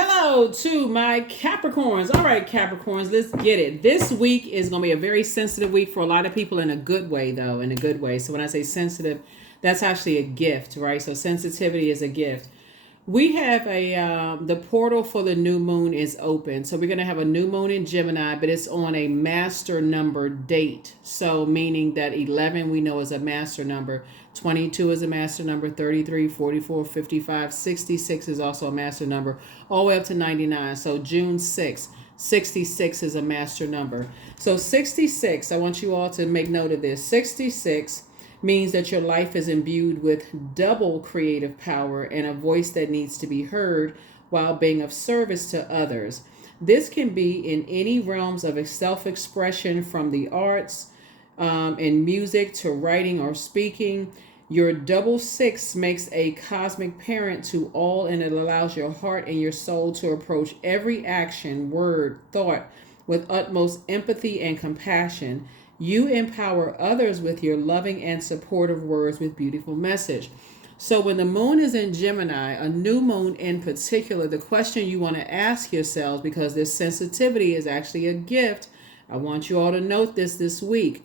Hello to my Capricorns. All right, Capricorns, let's get it. This week is going to be a very sensitive week for a lot of people in a good way, though, in a good way. So when I say sensitive, that's actually a gift, right? So sensitivity is a gift. We have the portal for the new moon is open. So we're going to have a new moon in Gemini, but it's on a master number date. So meaning that 11 we know is a master number. 22 is a master number. 33, 44, 55, 66 is also a master number. All the way up to 99. So June 6th. 66 is a master number. So 66, I want you all to make note of this. 66 means that your life is imbued with double creative power and a voice that needs to be heard while being of service to others. This can be in any realms of self-expression, from the arts, in music to writing or speaking. Your double six makes a cosmic parent to all, and it allows your heart and your soul to approach every action, word, thought with utmost empathy and compassion. You empower others with your loving and supportive words with beautiful message. So when the moon is in Gemini, a new moon in particular, the question you want to ask yourselves, because this sensitivity is actually a gift, I want you all to note this week,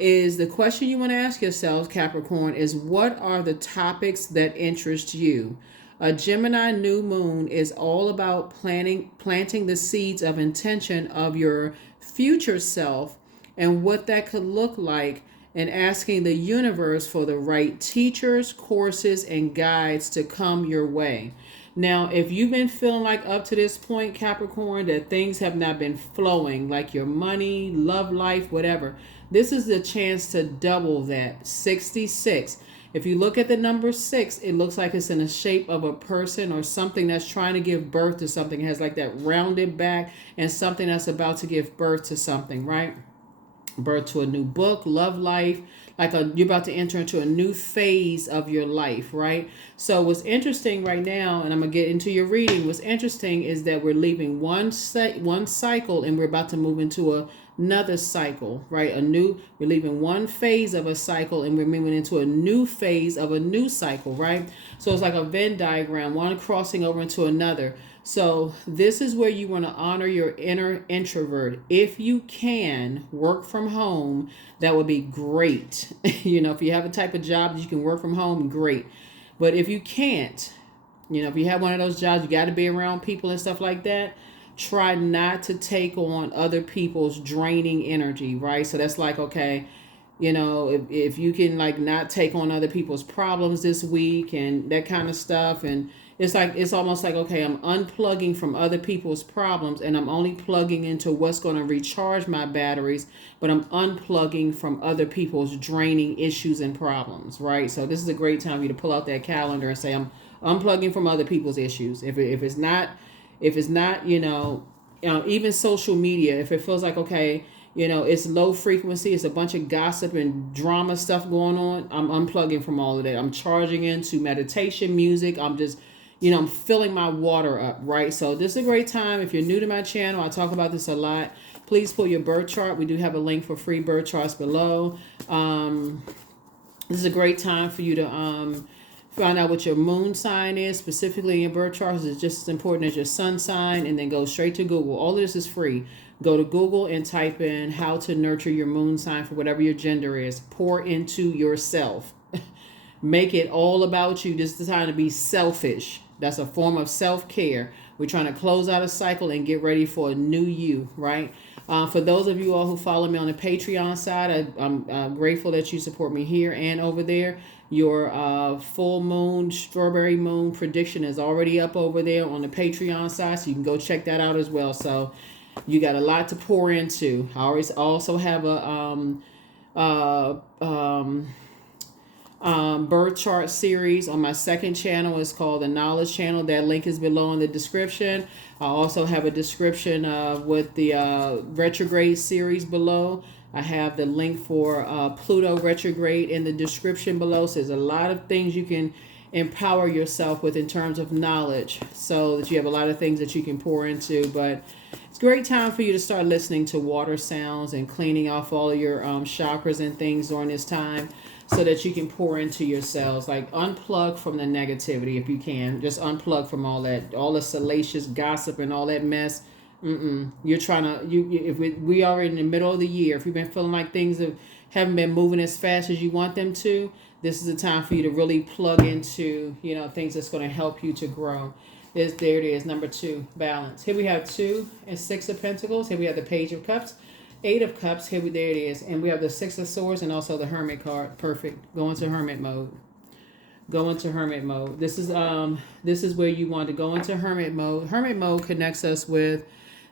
is the question you want to ask yourselves, Capricorn, is what are the topics that interest you? A Gemini new moon is all about planting the seeds of intention of your future self and what that could look like, and asking the universe for the right teachers, courses, and guides to come your way. Now, if you've been feeling like up to this point, Capricorn, that things have not been flowing, like your money, love life, whatever, this is the chance to double that. 66. If you look at the number 6, it looks like it's in the shape of a person or something that's trying to give birth to something. It has like that rounded back, and something that's about to give birth to something, right? Birth to a new book, love life, you're about to enter into a new phase of your life, right? So what's interesting right now, and I'm gonna get into your reading, what's interesting is that we're leaving one cycle and we're about to move into another cycle, right? We're leaving one phase of a cycle and we're moving into a new phase of a new cycle, right? So it's like a Venn diagram, one crossing over into another. So this is where you want to honor your inner introvert. If you can work from home, that would be great. If you have a type of job that you can work from home, great. But if you can't, if you have one of those jobs, you got to be around people and stuff like that, try not to take on other people's draining energy, right? So that's like, okay, if you can not take on other people's problems this week and that kind of stuff. And it's almost like, okay, I'm unplugging from other people's problems and I'm only plugging into what's going to recharge my batteries, but I'm unplugging from other people's draining issues and problems, right? So this is a great time for you to pull out that calendar and say, I'm unplugging from other people's issues. If it's not, even social media, if it feels like, okay, it's low frequency, it's a bunch of gossip and drama stuff going on, I'm unplugging from all of that. I'm charging into meditation music. I'm just, I'm filling my water up, right? So this is a great time. If you're new to my channel, I talk about this a lot. Please pull your birth chart. We do have a link for free birth charts below. This is a great time for you to find out what your moon sign is, specifically in your birth chart. It's just as important as your sun sign, and then go straight to Google. All of this is free. Go to Google and type in how to nurture your moon sign for whatever your gender is. Pour into yourself. Make it all about you. This is the time to be selfish. That's a form of self-care. We're trying to close out a cycle and get ready for a new you, right? For those of you all who follow me on the Patreon side, I'm grateful that you support me here and over there. Your full moon, strawberry moon prediction is already up over there on the Patreon side, so you can go check that out as well. So you got a lot to pour into. I always also have a birth chart series on my second channel. It's called the Knowledge Channel. That link is below in the description. I also have a description with the retrograde series below. I have the link for Pluto retrograde in the description below. So there's a lot of things you can empower yourself with in terms of knowledge, so that you have a lot of things that you can pour into. But it's a great time for you to start listening to water sounds and cleaning off all of your chakras and things during this time. so that you can pour into yourselves. Like, unplug from the negativity if you can. Just unplug from all the salacious gossip and all that mess. You're trying to if we are in the middle of the year, if you've been feeling like things haven't been moving as fast as you want them to, this is the time for you to really plug into things that's going to help you to grow. There it is, number 2, balance. Here we have 2 and 6 of Pentacles. Here we have the Page of Cups, 8 of Cups. There it is, and we have the 6 of Swords and also the Hermit card. Perfect. Go into Hermit mode. Go into Hermit mode. This is where you want to go into Hermit mode. Hermit mode connects us with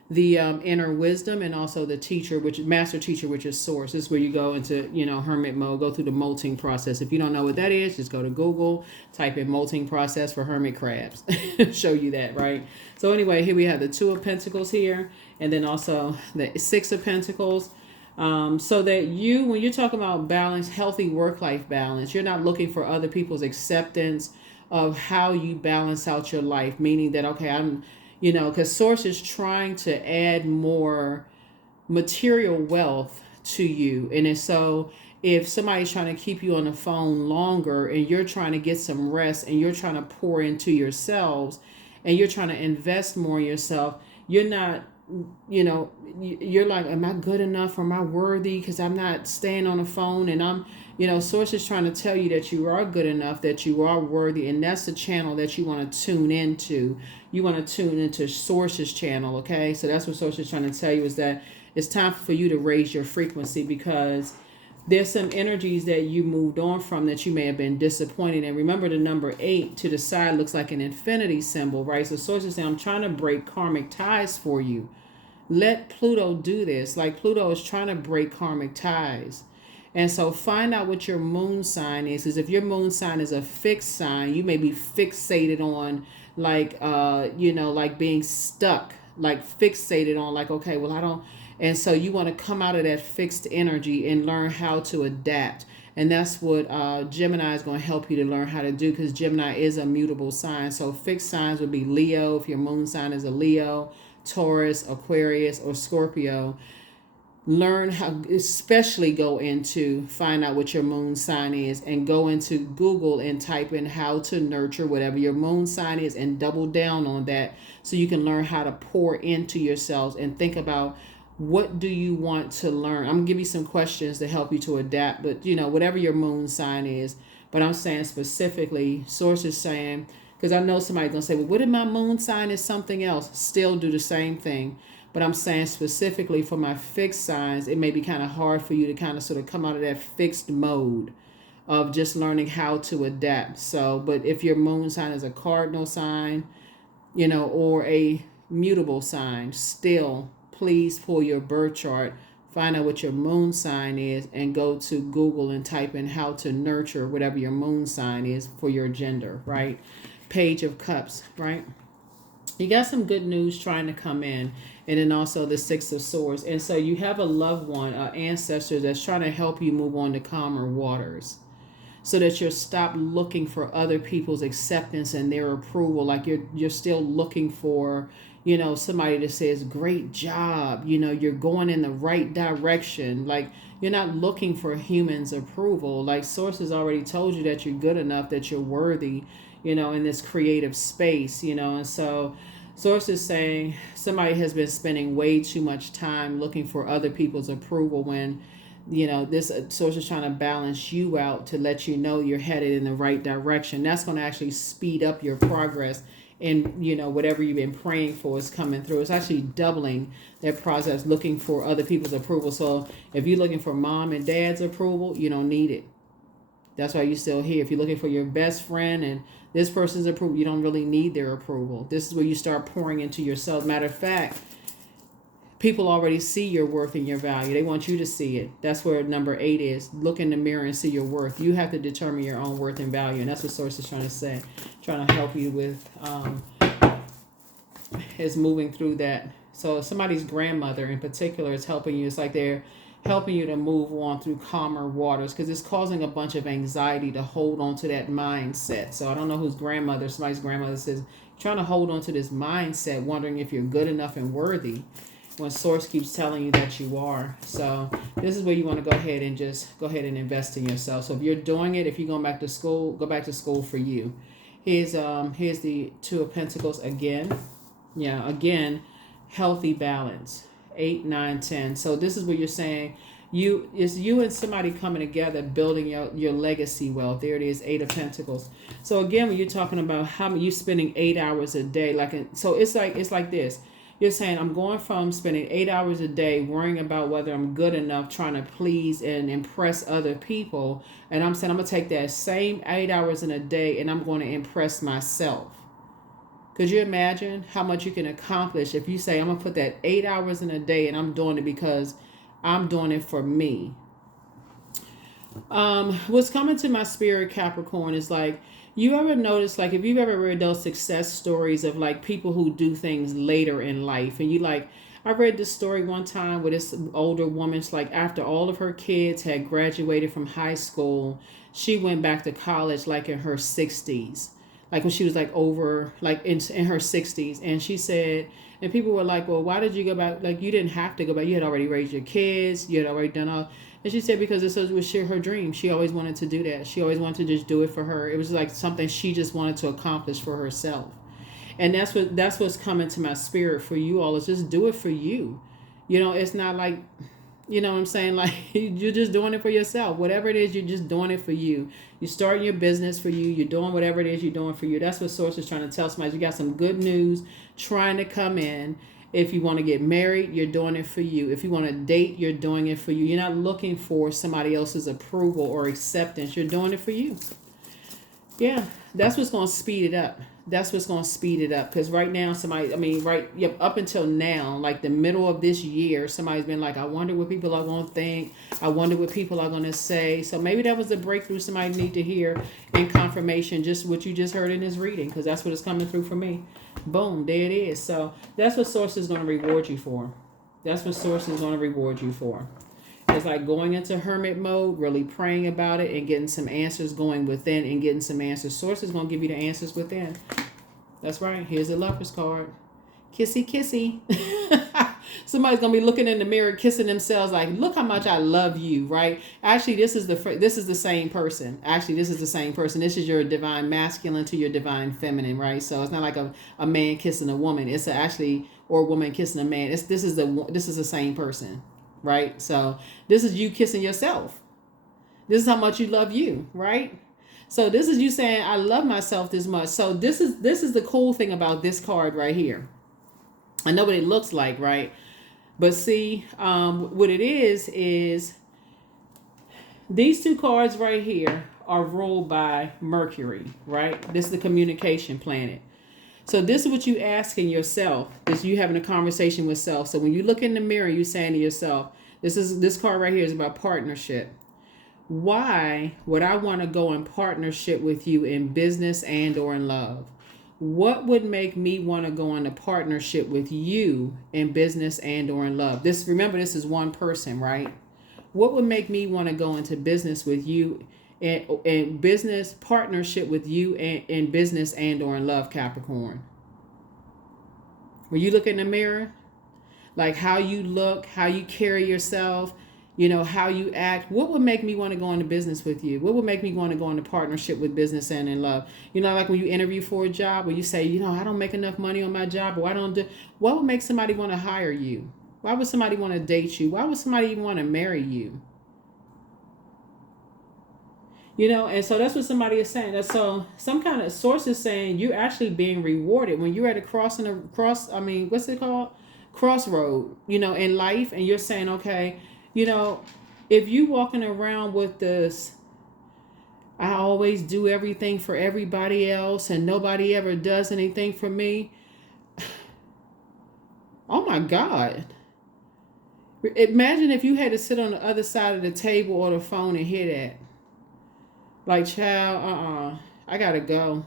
the inner wisdom and also the teacher, master teacher, which is source. This is where you go into hermit mode, go through the molting process. If you don't know what that is, just go to Google, type in molting process for hermit crabs. Show you that, right? So anyway, here we have the 2 of Pentacles here, and then also the 6 of Pentacles. So that when you're talking about balance, healthy work-life balance, you're not looking for other people's acceptance of how you balance out your life, meaning that, okay, because Source is trying to add more material wealth to you. And so if somebody's trying to keep you on the phone longer and you're trying to get some rest and you're trying to pour into yourselves and you're trying to invest more in yourself, you're not, you're like, am I good enough? Am I worthy? Because I'm not staying on the phone, and Source is trying to tell you that you are good enough, that you are worthy, and that's the channel that you want to tune into. You want to tune into Source's channel, okay? So that's what Source is trying to tell you, is that it's time for you to raise your frequency, because there's some energies that you moved on from that you may have been disappointed in. Remember, the number 8 to the side looks like an infinity symbol, right? So Source is saying, I'm trying to break karmic ties for you. Let Pluto do this. Like, Pluto is trying to break karmic ties. And so find out what your moon sign is. Because if your moon sign is a fixed sign, you may be fixated on like being stuck, like fixated on like, okay, well, I don't. And so you want to come out of that fixed energy and learn how to adapt. And that's what Gemini is going to help you to learn how to do, because Gemini is a mutable sign. So fixed signs would be Leo, if your moon sign is a Leo, Taurus, Aquarius, or Scorpio. Learn how, especially go into, find out what your moon sign is, and go into Google and type in how to nurture whatever your moon sign is, and double down on that so you can learn how to pour into yourselves and think about, what do you want to learn? I'm going to give you some questions to help you to adapt, but whatever your moon sign is. But I'm saying specifically, Source is saying, because I know somebody's going to say, well, what if my moon sign is something else? Still do the same thing. But I'm saying specifically for my fixed signs, it may be kind of hard for you to kind of sort of come out of that fixed mode of just learning how to adapt. So, but if your moon sign is a cardinal sign, or a mutable sign, still, please pull your birth chart, find out what your moon sign is, and go to Google and type in how to nurture whatever your moon sign is for your gender, right? Page of Cups, right? You got some good news trying to come in. And then also the 6 of Swords. And so you have a loved one, an ancestor that's trying to help you move on to calmer waters, so that you'll stop looking for other people's acceptance and their approval. Like you're still looking for, somebody that says, great job, you're going in the right direction. Like, you're not looking for humans' approval. Like, Source has already told you that you're good enough, that you're worthy, in this creative space, and so Source is saying somebody has been spending way too much time looking for other people's approval, when, this Source is trying to balance you out to let you know you're headed in the right direction. That's going to actually speed up your progress, and, whatever you've been praying for is coming through. It's actually doubling that process, looking for other people's approval. So if you're looking for mom and dad's approval, you don't need it. That's why you're still here. If you're looking for your best friend and this person's approval, you don't really need their approval. This is where you start pouring into yourself. Matter of fact, people already see your worth and your value. They want you to see it. That's where number 8 is. Look in the mirror and see your worth. You have to determine your own worth and value. And that's what Source is trying to say. Trying to help you with, is moving through that. So somebody's grandmother in particular is helping you. It's like they're helping you to move on through calmer waters, because it's causing a bunch of anxiety to hold on to that mindset. So I don't know whose grandmother, somebody's grandmother says, trying to hold on to this mindset, wondering if you're good enough and worthy. when source keeps telling you that you are. So this is where you want to go ahead and just go ahead and invest in yourself. So if you're doing it, if you're going back to school, go back to school for you. Here's the Two of Pentacles again. Yeah, again, healthy balance. 8, 9, 10. So this is what you're saying. It's you and somebody coming together, building your legacy wealth. There it is, 8 of Pentacles. So again, when you're talking about how you spending 8 hours a day, so it's like this. You're saying, I'm going from spending 8 hours a day worrying about whether I'm good enough, trying to please and impress other people. And I'm saying I'm going to take that same 8 hours in a day and I'm going to impress myself. Could you imagine how much you can accomplish if you say, I'm going to put that 8 hours in a day and I'm doing it because I'm doing it for me? What's coming to my spirit, Capricorn, is like, you ever notice, like, if you've ever read those success stories of like people who do things later in life, and you like, I read this story one time with this older woman. It's like after all of her kids had graduated from high school, she went back to college like in her 60s, like when she was like over, like in her 60s. And she said, and people were like, well, why did you go back? Like, you didn't have to go back. You had already raised your kids. You had already done all. And she said because this was her dream. She always wanted to do that. She always wanted to just do it for her. It was like something she just wanted to accomplish for herself. And that's what's coming to my spirit for you all, is just do it for you. You know, it's not like, you know what I'm saying? Like, you're just doing it for yourself. Whatever it is, you're just doing it for you. You're starting your business for you. You're doing whatever it is you're doing for you. That's what Source is trying to tell somebody. You got some good news trying to come in. If you want to get married, you're doing it for you. If you want to date, you're doing it for you. You're not looking for somebody else's approval or acceptance. You're doing it for you. Yeah, that's what's going to speed it up. That's what's going to speed it up. Because right now, up until now, like the middle of this year, somebody's been like, I wonder what people are going to think. I wonder what people are going to say. So maybe that was the breakthrough somebody need to hear in confirmation, just what you just heard in this reading, because that's what is coming through for me. Boom, there it is. So that's what Source is going to reward you for. That's what Source is going to reward you for. It's like going into hermit mode, really praying about it and getting some answers, going within and getting some answers. Source is going to give you the answers within. That's right. Here's the Lover's card. Kissy, kissy. Somebody's going to be looking in the mirror, kissing themselves like, look how much I love you, right? Actually, this is the same person. Actually, this is the same person. This is your divine masculine to your divine feminine, right? So it's not like a man kissing a woman. It's or a woman kissing a man. This is the same person. Right? So this is you kissing yourself. This is how much you love you, right? So this is you saying, I love myself this much. So this is the cool thing about this card right here. I know what it looks like, right? But see, what it is these two cards right here are ruled by Mercury, right? This is the communication planet. So this is what you asking yourself. This you having a conversation with self. So when you look in the mirror, you saying to yourself, this card right here is about partnership. Why would I want to go in partnership with you in business and or in love? What would make me want to go into partnership with you in business and or in love? Remember, this is one person, right? What would make me want to go into business with you and business partnership with you in business and or in love, Capricorn? When you look in the mirror, like how you look, how you carry yourself, you know, how you act, what would make me want to go into business with you? What would make me want to go into partnership with business and in love? You know, like when you interview for a job, where you say, you know, I don't make enough money on my job, or what would make somebody want to hire you? Why would somebody want to date you? Why would somebody even want to marry you? You know, and so that's what somebody is saying. And so some kind of source is saying you're actually being rewarded when you're at a what's it called? Crossroad, you know, in life. And you're saying, okay, you know, if you walking around with this, I always do everything for everybody else and nobody ever does anything for me. Oh my God. Imagine if you had to sit on the other side of the table or the phone and hear that. Like, child, I gotta go.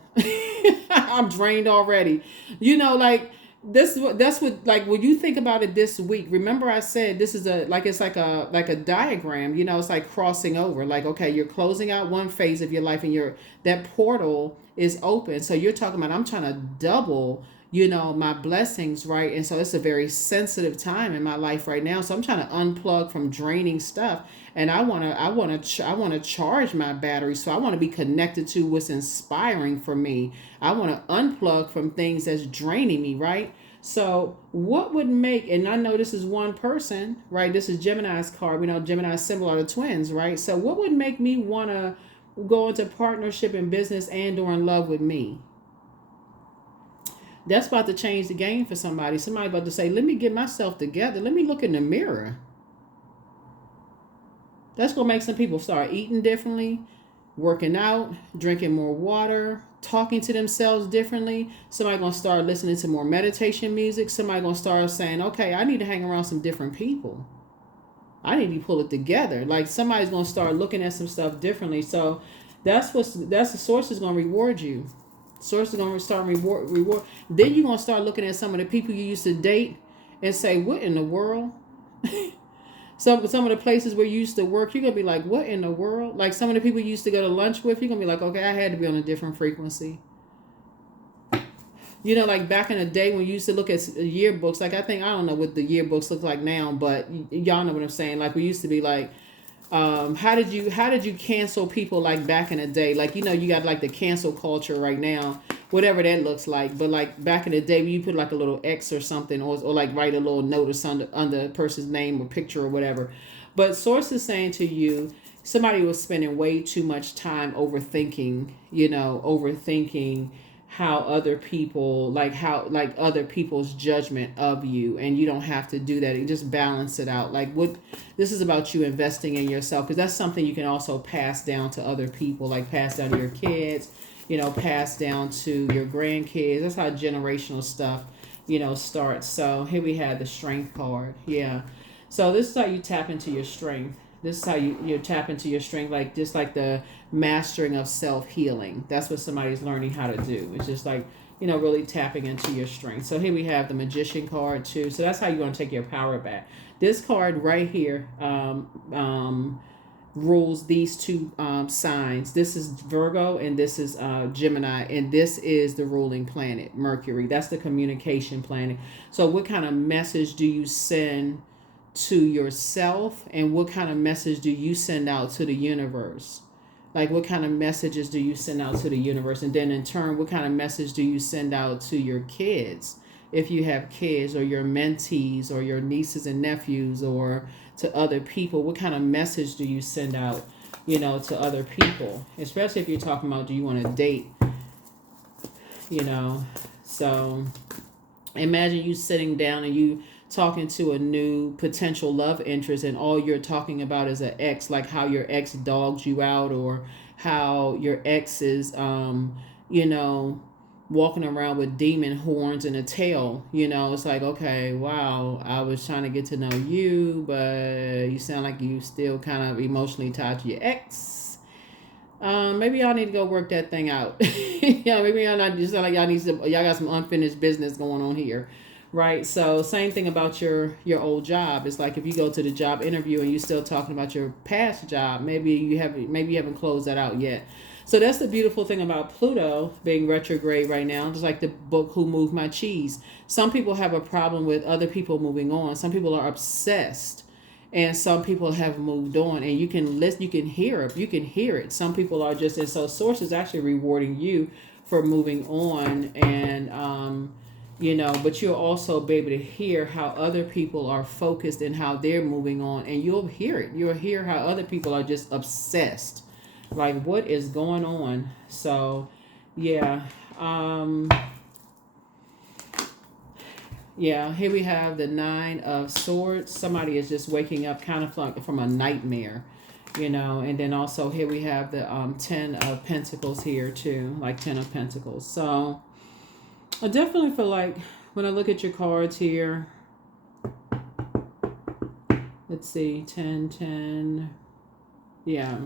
I'm drained already. You know, like that's what like when you think about it this week. Remember, I said this is it's like a diagram. You know, it's like crossing over. Like, okay, you're closing out one phase of your life, and that portal is open. So you're talking about I'm trying to double my blessings, right? And so it's a very sensitive time in my life right now. So I'm trying to unplug from draining stuff, and I want to charge my battery. So I want to be connected to what's inspiring for me. I want to unplug from things that's draining me, right? So what would make, and I know this is one person, right? This is Gemini's card. We know Gemini's symbol are the twins, right? So what would make me want to go into partnership in business and or in love with me? That's about to change the game for somebody. Somebody about to say, let me get myself together. Let me look in the mirror. That's going to make some people start eating differently, working out, drinking more water, talking to themselves differently. Somebody going to start listening to more meditation music. Somebody going to start saying, okay, I need to hang around some different people. I need to pull it together. Like somebody's going to start looking at some stuff differently. So that's the source is going to reward you. Source is going to start reward. Then you're going to start looking at some of the people you used to date and say, what in the world? Some of the places where you used to work, you're going to be like, what in the world? Like some of the people you used to go to lunch with, you're going to be like, okay, I had to be on a different frequency. Like back in the day when you used to look at yearbooks, like I don't know what the yearbooks look like now, but y'all know what I'm saying. Like we used to be like, how did you cancel people like back in the day? Like, you got like the cancel culture right now, whatever that looks like. But like back in the day, you put like a little X or something, or like write a little notice under a person's name or picture or whatever. But source is saying to you, somebody was spending way too much time overthinking how other people like other people's judgment of you, and you don't have to do that. You just balance it out. Like this is about you investing in yourself, because that's something you can also pass down to other people, like pass down to your kids, pass down to your grandkids. That's how generational stuff starts. So here we have the strength card. Yeah, so this is how you tap into your strength. This is how you tap into your strength, like just like the mastering of self-healing. That's what somebody's learning how to do. It's just like, really tapping into your strength. So here we have the Magician card too. So that's how you're going to take your power back. This card right here rules these two signs. This is Virgo and this is Gemini, and this is the ruling planet, Mercury. That's the communication planet. So what kind of message do you send to yourself, and what kind of message do you send out to the universe? Like what kind of messages do you send out to the universe? And then in turn, what kind of message do you send out to your kids, if you have kids, or your mentees, or your nieces and nephews, or to other people? What kind of message do you send out to other people, especially if you're talking about, do you want to date? So imagine you sitting down and you talking to a new potential love interest, and all you're talking about is an ex, like how your ex dogs you out, or how your ex is walking around with demon horns and a tail. It's like, okay, wow, I was trying to get to know you, but you sound like you still kind of emotionally tied to your ex. Maybe y'all need to go work that thing out. Maybe y'all not, just like y'all got some unfinished business going on here. Right. So same thing about your old job. It's like if you go to the job interview and you're still talking about your past job, maybe you haven't closed that out yet. So that's the beautiful thing about Pluto being retrograde right now. Just like the book Who Moved My Cheese. Some people have a problem with other people moving on. Some people are obsessed, and some people have moved on. And you can listen, you can hear it. Some people are just, and so Source is actually rewarding you for moving on, and but you'll also be able to hear how other people are focused and how they're moving on, and you'll hear it. You'll hear how other people are just obsessed. Like, what is going on? So, yeah. Here we have the 9 of Swords. Somebody is just waking up kind of like from a nightmare, and then also here we have the 10 of Pentacles here too, like 10 of Pentacles. So, I definitely feel like when I look at your cards here, let's see, 10. Yeah.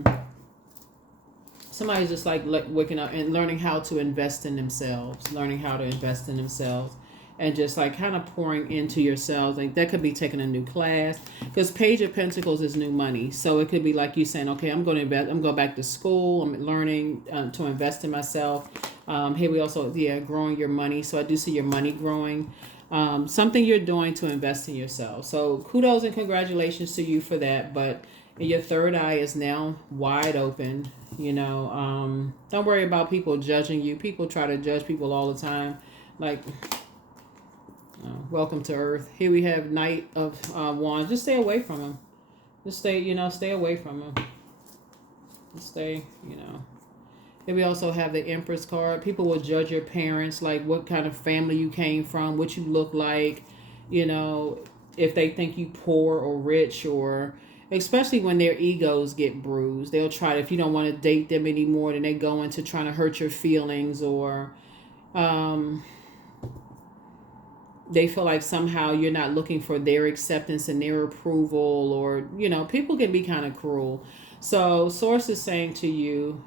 Somebody's just like waking up and learning how to invest in themselves, and just like kind of pouring into yourselves. Like that could be taking a new class, because Page of Pentacles is new money. So it could be like you saying, okay, I'm going to invest, I'm going back to school, I'm learning to invest in myself. Here we also, yeah, growing your money. So I do see your money growing. Something you're doing to invest in yourself. So kudos and congratulations to you for that. But your third eye is now wide open. Don't worry about people judging you. People try to judge people all the time. Like, welcome to Earth. Here we have Knight of Wands. Just stay away from them. Just stay away from them. Stay. Here we also have the Empress card. People will judge your parents, like what kind of family you came from, what you look like, if they think you poor or rich, or especially when their egos get bruised. They'll try to, if you don't want to date them anymore, then they go into trying to hurt your feelings, or they feel like somehow you're not looking for their acceptance and their approval, or, people can be kind of cruel. So Source is saying to you,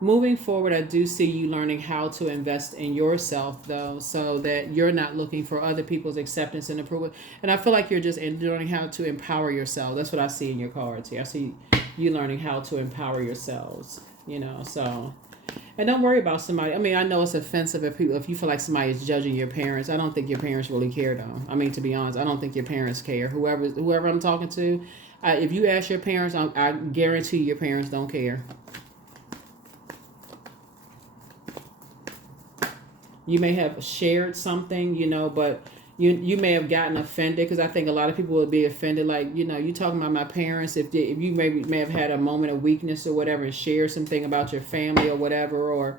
moving forward, I do see you learning how to invest in yourself, though, so that you're not looking for other people's acceptance and approval. And I feel like you're just learning how to empower yourself. That's what I see in your cards here. I see you learning how to empower yourselves, so. And don't worry about somebody. I mean, I know it's offensive if you feel like somebody is judging your parents. I don't think your parents really care, though. I mean, to be honest, I don't think your parents care. Whoever I'm talking to, if you ask your parents, I guarantee your parents don't care. You may have shared something, but you may have gotten offended, because I think a lot of people would be offended. Like, you talking about my parents. If you may have had a moment of weakness or whatever and share something about your family or whatever.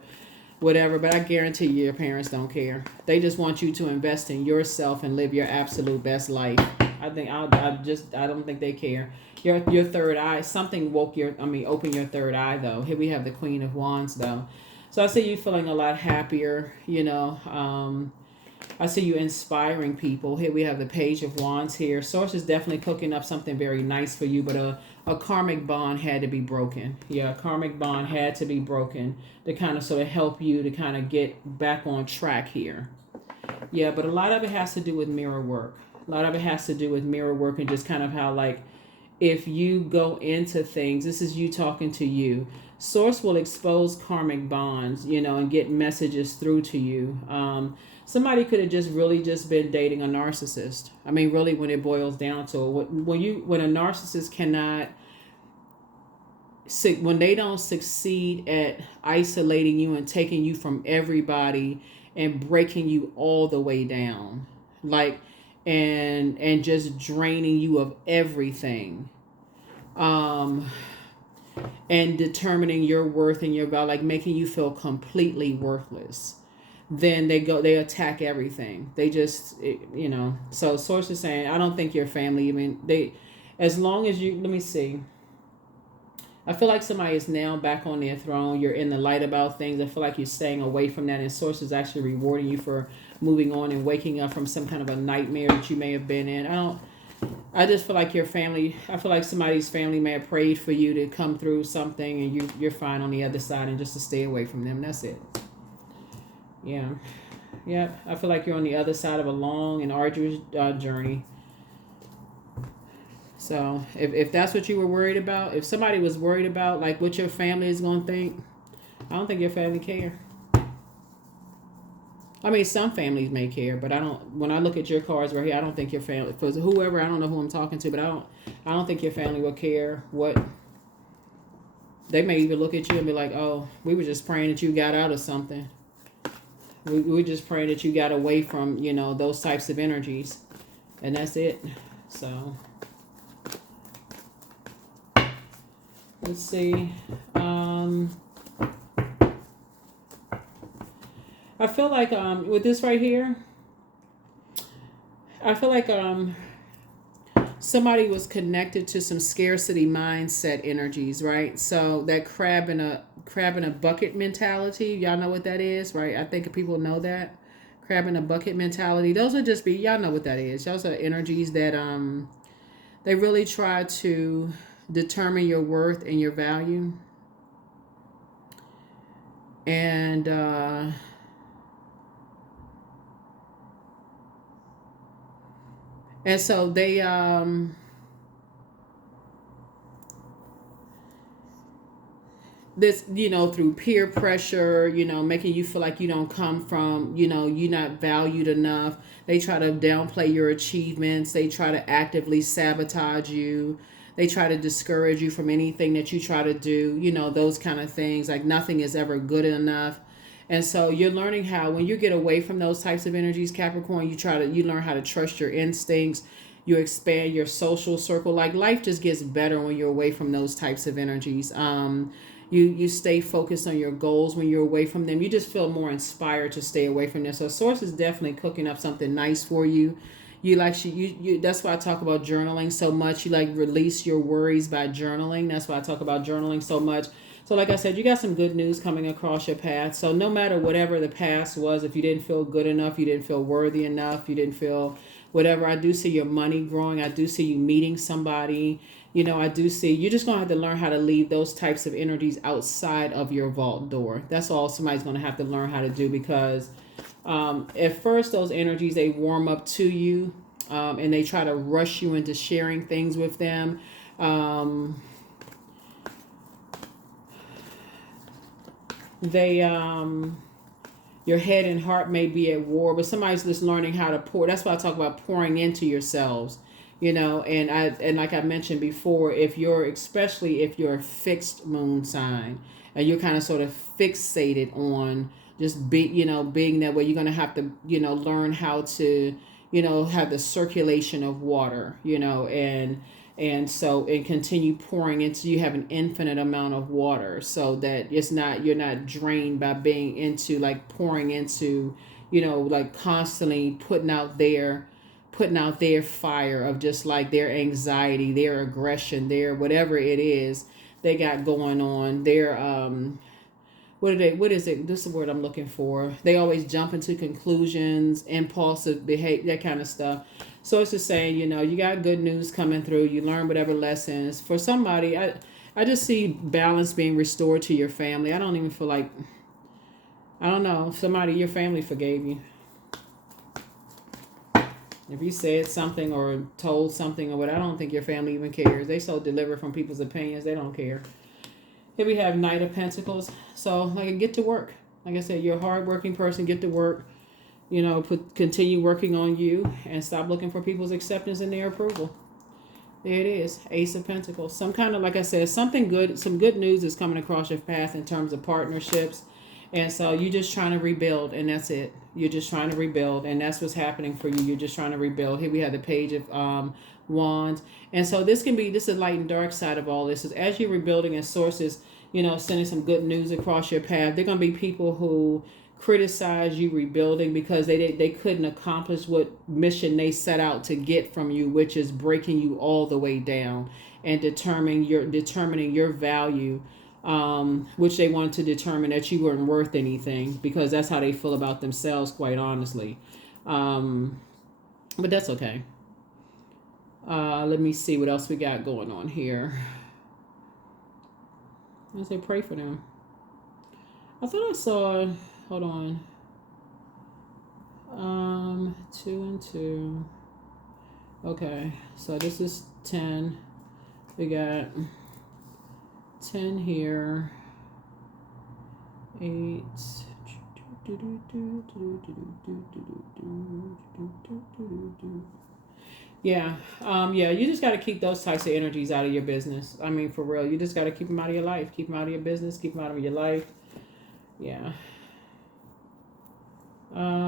But I guarantee you, your parents don't care. They just want you to invest in yourself and live your absolute best life. I don't think they care. Your third eye, something open your third eye, though. Here we have the Queen of Wands, though. So I see you feeling a lot happier, I see you inspiring people. Here we have the Page of Wands here. Source is definitely cooking up something very nice for you, but a karmic bond had to be broken. Yeah, a karmic bond had to be broken to kind of sort of help you to kind of get back on track here. Yeah, but a lot of it has to do with mirror work. A lot of it has to do with mirror work, and just kind of how, like, if you go into things, this is you talking to you. Source will expose karmic bonds, and get messages through to you. Somebody could have just been dating a narcissist. I mean, really, when it boils down to it, when a narcissist when they don't succeed at isolating you and taking you from everybody and breaking you all the way down, like, and just draining you of everything, and determining your worth and your value, like making you feel completely worthless, then they attack everything. They just, so Source is saying, I don't think your family, as long as you, let me see. I feel like somebody is now back on their throne. You're in the light about things. I feel like you're staying away from that, and Source is actually rewarding you for moving on and waking up from some kind of a nightmare that you may have been in. I just feel like your family, I feel like somebody's family may have prayed for you to come through something, and you're fine on the other side, and just to stay away from them. That's it. Yeah. I feel like you're on the other side of a long and arduous journey. So if that's what you were worried about, if somebody was worried about like what your family is going to think, I don't think your family care. I mean, some families may care, but I don't. When I look at your cards right here, I don't think your family, for whoever, I don't know who I'm talking to, but I don't think your family will care what. They may even look at you and be like, "Oh, we were just praying that you got out of something. We were just praying that you got away from those types of energies," and that's it. So let's see. I feel like with this right here, I feel like somebody was connected to some scarcity mindset energies, right? So that crab in a bucket mentality, y'all know what that is, right? I think people know that. Crab in a bucket mentality. Those would just be, y'all know what that is. Those are energies that they really try to determine your worth and your value. And so they this, through peer pressure, making you feel like you don't come from, you're not valued enough. They try to downplay your achievements. They try to actively sabotage you. They try to discourage you from anything that you try to do, those kind of things. Like nothing is ever good enough. And so you're learning how, when you get away from those types of energies, Capricorn, you learn how to trust your instincts. You expand your social circle. Like life just gets better when you're away from those types of energies. You stay focused on your goals when you're away from them. You just feel more inspired to stay away from them. So Source is definitely cooking up something nice for you. That's why I talk about journaling so much. You like release your worries by journaling. That's why I talk about journaling so much. So like I said, you got some good news coming across your path. So no matter whatever the past was, if you didn't feel good enough, you didn't feel worthy enough, you didn't feel whatever, I do see your money growing. I do see you meeting somebody. I do see you're just going to have to learn how to leave those types of energies outside of your vault door. That's all somebody's going to have to learn how to do, because at first those energies, they warm up to you, and they try to rush you into sharing things with them. Your head and heart may be at war, but somebody's just learning how to pour. That's why I talk about pouring into yourselves, and like I mentioned before, especially if you're a fixed moon sign and you're kind of sort of fixated on just being that way, you're going to have to, learn how to, have the circulation of water, and continue pouring into, you have an infinite amount of water, so that you're not drained by being into, like, pouring into, like constantly putting out their fire of just like their anxiety, their aggression, their whatever it is they got going on, their what is it? This is the word I'm looking for. They always jump into conclusions, impulsive behavior, that kind of stuff. So it's just saying, you got good news coming through. You learn whatever lessons. For somebody, I just see balance being restored to your family. I don't even feel like, I don't know, somebody, your family forgave you. If you said something or told something or what, I don't think your family even cares. They so delivered from people's opinions, they don't care. Here we have Knight of Pentacles. So, like, get to work. Like I said, you're a hardworking person. Get to work. Continue working on you and stop looking for people's acceptance and their approval. There it is, Ace of Pentacles. Some kind of, like I said, something good, some good news is coming across your path in terms of partnerships. And so you're just trying to rebuild, and that's it. You're just trying to rebuild, and that's what's happening for you. You're just trying to rebuild. Here we have the Page of Wands. And so this is light and dark side of all this. Is as you're rebuilding, and sources, sending some good news across your path, there are going to be people who criticize you rebuilding because they couldn't accomplish what mission they set out to get from you, which is breaking you all the way down and determining your value, which they wanted to determine that you weren't worth anything, because that's how they feel about themselves, quite honestly. But that's okay. Let me see what else we got going on here. I say pray for them. I thought I saw, hold on. 2 and 2. Okay, so this is 10. We got 10 here. 8. Yeah. You just got to keep those types of energies out of your business. I mean, for real, you just got to keep them out of your life. Keep them out of your business. Keep them out of your life. Yeah. Yeah.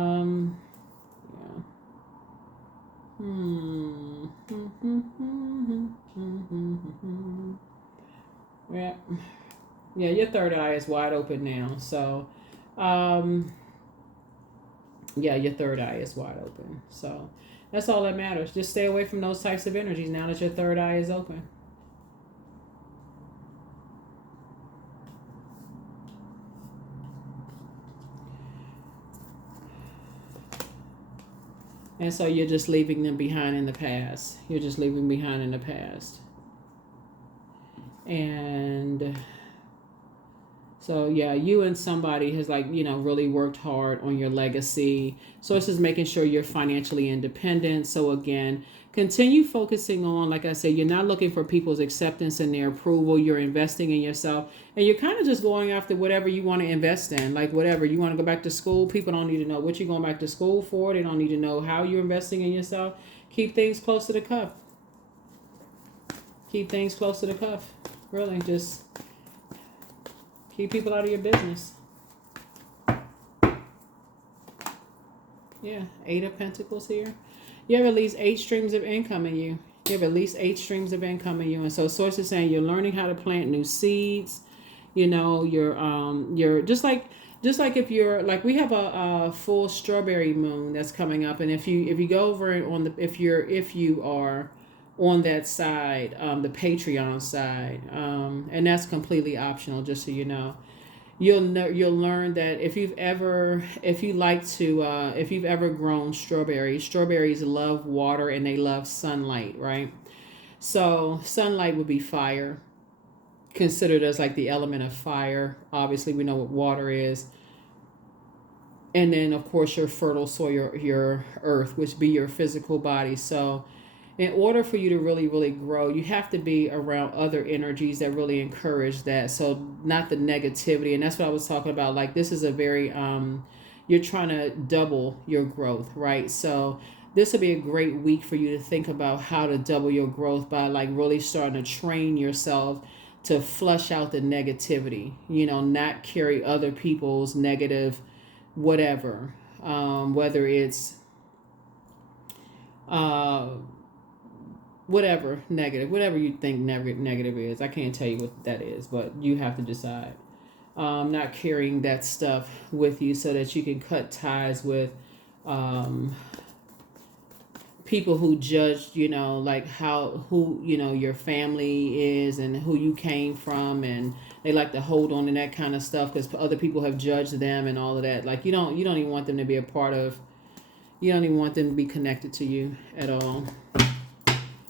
Yeah. Yeah, your third eye is wide open now. So, yeah, your third eye is wide open. So, that's all that matters. Just stay away from those types of energies now that your third eye is open. And so you're just leaving them behind in the past. You're just leaving behind in the past. And So yeah, you and somebody has like, really worked hard on your legacy. So it's just making sure you're financially independent. So again, continue focusing on, like I said, you're not looking for people's acceptance and their approval. You're investing in yourself, and you're kind of just going after whatever you want to invest in. Like whatever you want to go back to school, people don't need to know what you're going back to school for. They don't need to know how you're investing in yourself. Keep things close to the cuff. Keep things close to the cuff. Really, just keep people out of your business. Yeah, 8 of Pentacles here. You have at least 8 streams of income in you. You have at least 8 streams of income in you. And so source is saying you're learning how to plant new seeds. You're just like if you're like, we have a full strawberry moon that's coming up. And if you go over on the, if you are on that side, the Patreon side, and that's completely optional, just so you know. You'll learn that if you've ever grown strawberries love water and they love sunlight, right? So sunlight would be fire, considered as like the element of fire. Obviously we know what water is. And then of course your fertile soil, your earth, which be your physical body. So in order for you to really, really grow, you have to be around other energies that really encourage that. So not the negativity. And that's what I was talking about. Like this is a very, you're trying to double your growth, right? So this will be a great week for you to think about how to double your growth by like really starting to train yourself to flush out the negativity, not carry other people's negative, whatever, whether it's, whatever negative, whatever you think negative is. I can't tell you what that is, but you have to decide. Not carrying that stuff with you so that you can cut ties with people who judged, like who your family is and who you came from, and they like to hold on to that kind of stuff because other people have judged them and all of that. Like you don't even want them to be a part of. You don't even want them to be connected to you at all.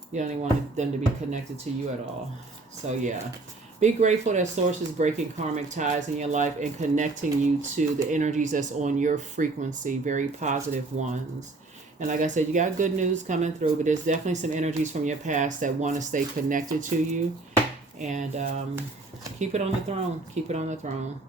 You don't even want them to be connected to you at all. So yeah, be grateful that source is breaking karmic ties in your life and connecting you to the energies that's on your frequency, very positive ones. And like I said, you got good news coming through, but there's definitely some energies from your past that want to stay connected to you. And keep it on the throne. Keep it on the throne.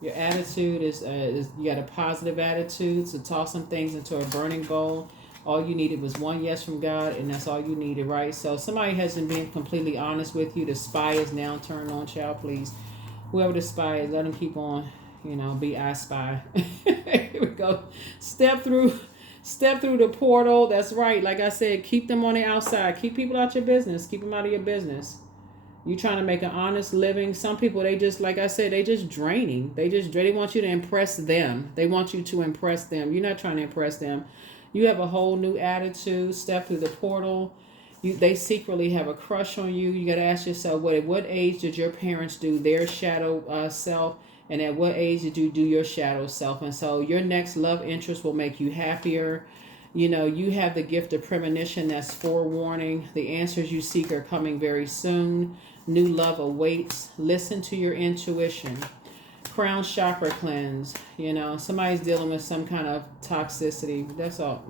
Your attitude is you got a positive attitude, so toss some things into a burning bowl. All you needed was one yes from God, and that's all you needed, right? So somebody hasn't been completely honest with you. The spy is now turned on, child, please. Whoever the spy is, let them keep on, be I spy. Here we go. Step through the portal. That's right. Like I said, keep them on the outside. Keep people out your business. Keep them out of your business. You trying to make an honest living. Some people, they just, like I said, they just draining. They want you to impress them. They want you to impress them. You're not trying to impress them. You have a whole new attitude. Step through the portal. They secretly have a crush on you. You got to ask yourself, at what age did your parents do their shadow self? And at what age did you do your shadow self? And so your next love interest will make you happier. You have the gift of premonition. That's forewarning. The answers you seek are coming very soon. New love awaits. Listen to your intuition. Crown chakra cleanse. Somebody's dealing with some kind of toxicity. That's all.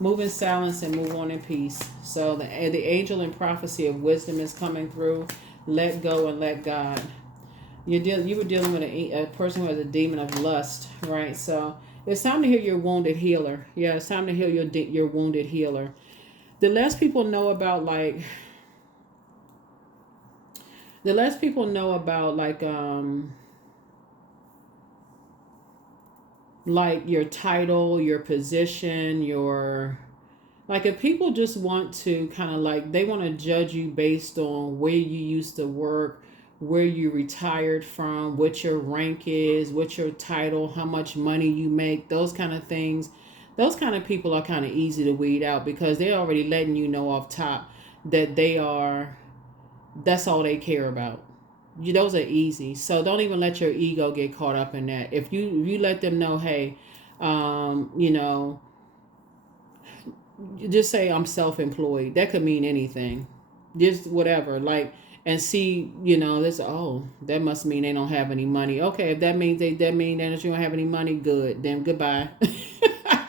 Move in silence and move on in peace. So the angel and prophecy of wisdom is coming through. Let go and let God. You were dealing with a person who has a demon of lust, right? So it's time to heal your wounded healer. Yeah, it's time to heal your wounded healer. The less people know about like your title, your position, if people just want to kind of like, they want to judge you based on where you used to work, where you retired from, what your rank is, what your title, how much money you make, those kind of things. Those kind of people are kind of easy to weed out because they're already letting you know off top that that's all they care about. Those are easy. So don't even let your ego get caught up in that. If you let them know, hey, just say I'm self-employed. That could mean anything. Just whatever. And and see, you know, this, oh, that must mean they don't have any money. Okay, if that means that mean that you don't have any money, good. Then goodbye.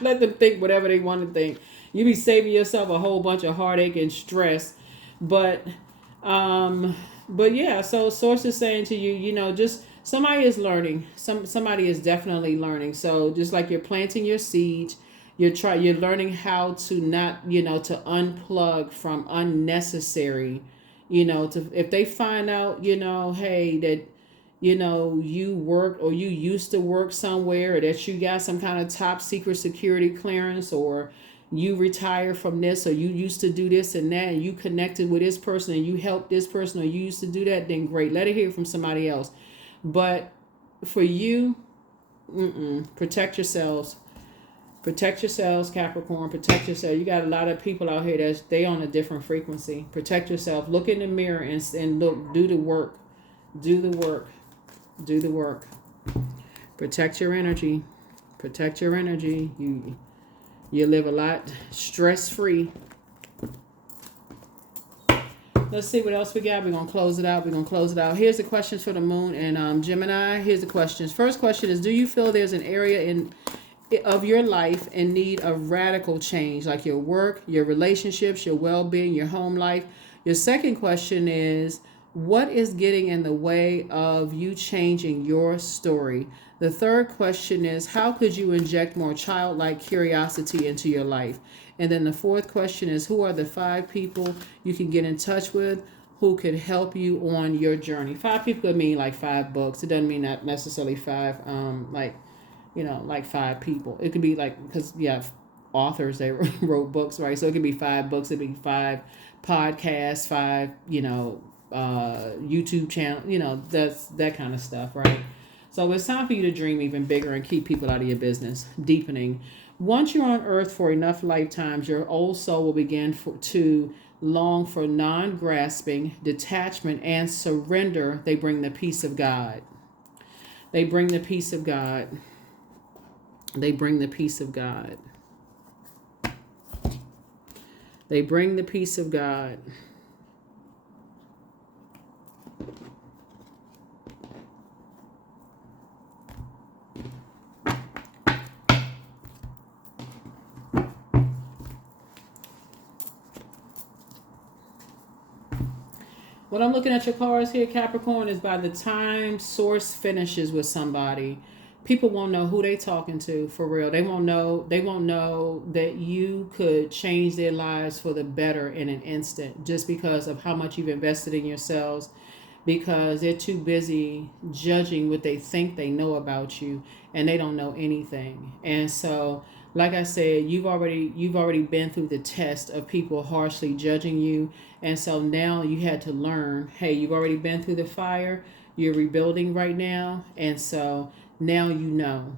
Let them think whatever they want to think. You be saving yourself a whole bunch of heartache and stress. But um but yeah, so source is saying to you, you know, just somebody is learning. Somebody is definitely learning. So just like you're planting your seed, you're learning how to not, you know, to unplug from unnecessary, you know, to if they find out, you know, hey, that you know you work or you used to work somewhere, or that you got some kind of top secret security clearance, or you retire from this, or you used to do this and that, and you connected with this person and you helped this person, or you used to do that, then great, let it hear from somebody else. But for you, protect yourselves. Protect yourselves, Capricorn. Protect yourself. You got a lot of people out here that they on a different frequency. Protect yourself. Look in the mirror and look. Do the work. Do the work. Do the work. Protect your energy. Protect your energy. You live a lot stress free. Let's see what else we got. We're gonna close it out. Here's the questions for the moon and Gemini. Here's the questions. First question is: do you feel there's an area of your life in need of radical change, like your work, your relationships, your well-being, your home life? Your second question is: what is getting in the way of you changing your story? The third question is: how could you inject more childlike curiosity into your life? And then the fourth question is: who are the 5 people you can get in touch with who could help you on your journey? 5 people could mean like 5 books. It doesn't mean not necessarily 5 like, you know, like 5 people. It could be like, because authors, they wrote books, right? So it could be 5 books. It could be 5 podcasts, 5, you know, YouTube channel, you know, that's that kind of stuff, right? So it's time for you to dream even bigger and keep people out of your business. Deepening. Once you're on earth for enough lifetimes, your old soul will begin to long for non-grasping, detachment, and surrender. They bring the peace of God. They bring the peace of God. They bring the peace of God. They bring the peace of God. What I'm looking at your cards here, Capricorn, is by the time source finishes with somebody, people won't know who they talking to for real. They won't know that you could change their lives for the better in an instant, just because of how much you've invested in yourselves, because they're too busy judging what they think they know about you, and they don't know anything. And so, like I said, you've already been through the test of people harshly judging you. And so now you had to learn, hey, you've already been through the fire, you're rebuilding right now, and so now you know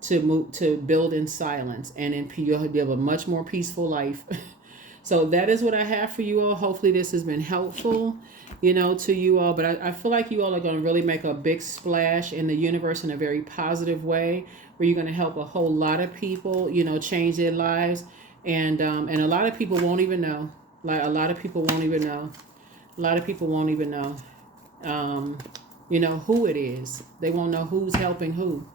to build in silence, and then you'll have a much more peaceful life. So that is what I have for you all. Hopefully this has been helpful, you know, to you all. But I feel like you all are going to really make a big splash in the universe in a very positive way, where you're going to help a whole lot of people, you know, change their lives. And a lot of people won't even know. Like, a lot of people won't even know. A lot of people won't even know, you know, who it is. They won't know who's helping who.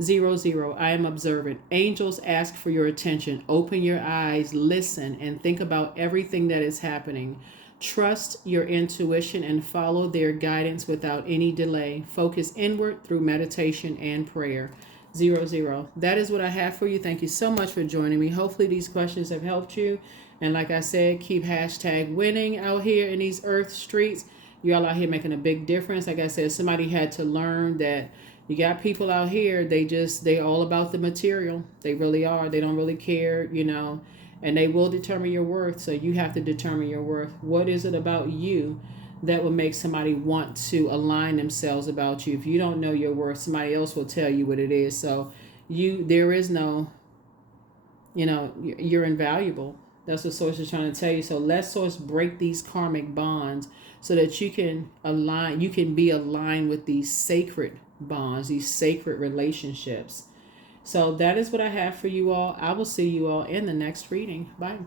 00. I am observant. Angels ask for your attention. Open your eyes, listen, and think about everything that is happening. Trust your intuition and follow their guidance without any delay. Focus inward through meditation and prayer. 00. That is what I have for you. Thank you so much for joining me. Hopefully these questions have helped you. And like I said, keep #winning out here in these earth streets. You all out here making a big difference. Like I said, somebody had to learn that you got people out here, they all about the material. They really are. They don't really care, you know, and they will determine your worth. So you have to determine your worth. What is it about you that will make somebody want to align themselves about you? If you don't know your worth, somebody else will tell you what it is. So there is no, you know, you're invaluable. That's what Source is trying to tell you. So let Source break these karmic bonds so that you can be aligned with these sacred bonds, these sacred relationships. So that is what I have for you all. I will see you all in the next reading. Bye.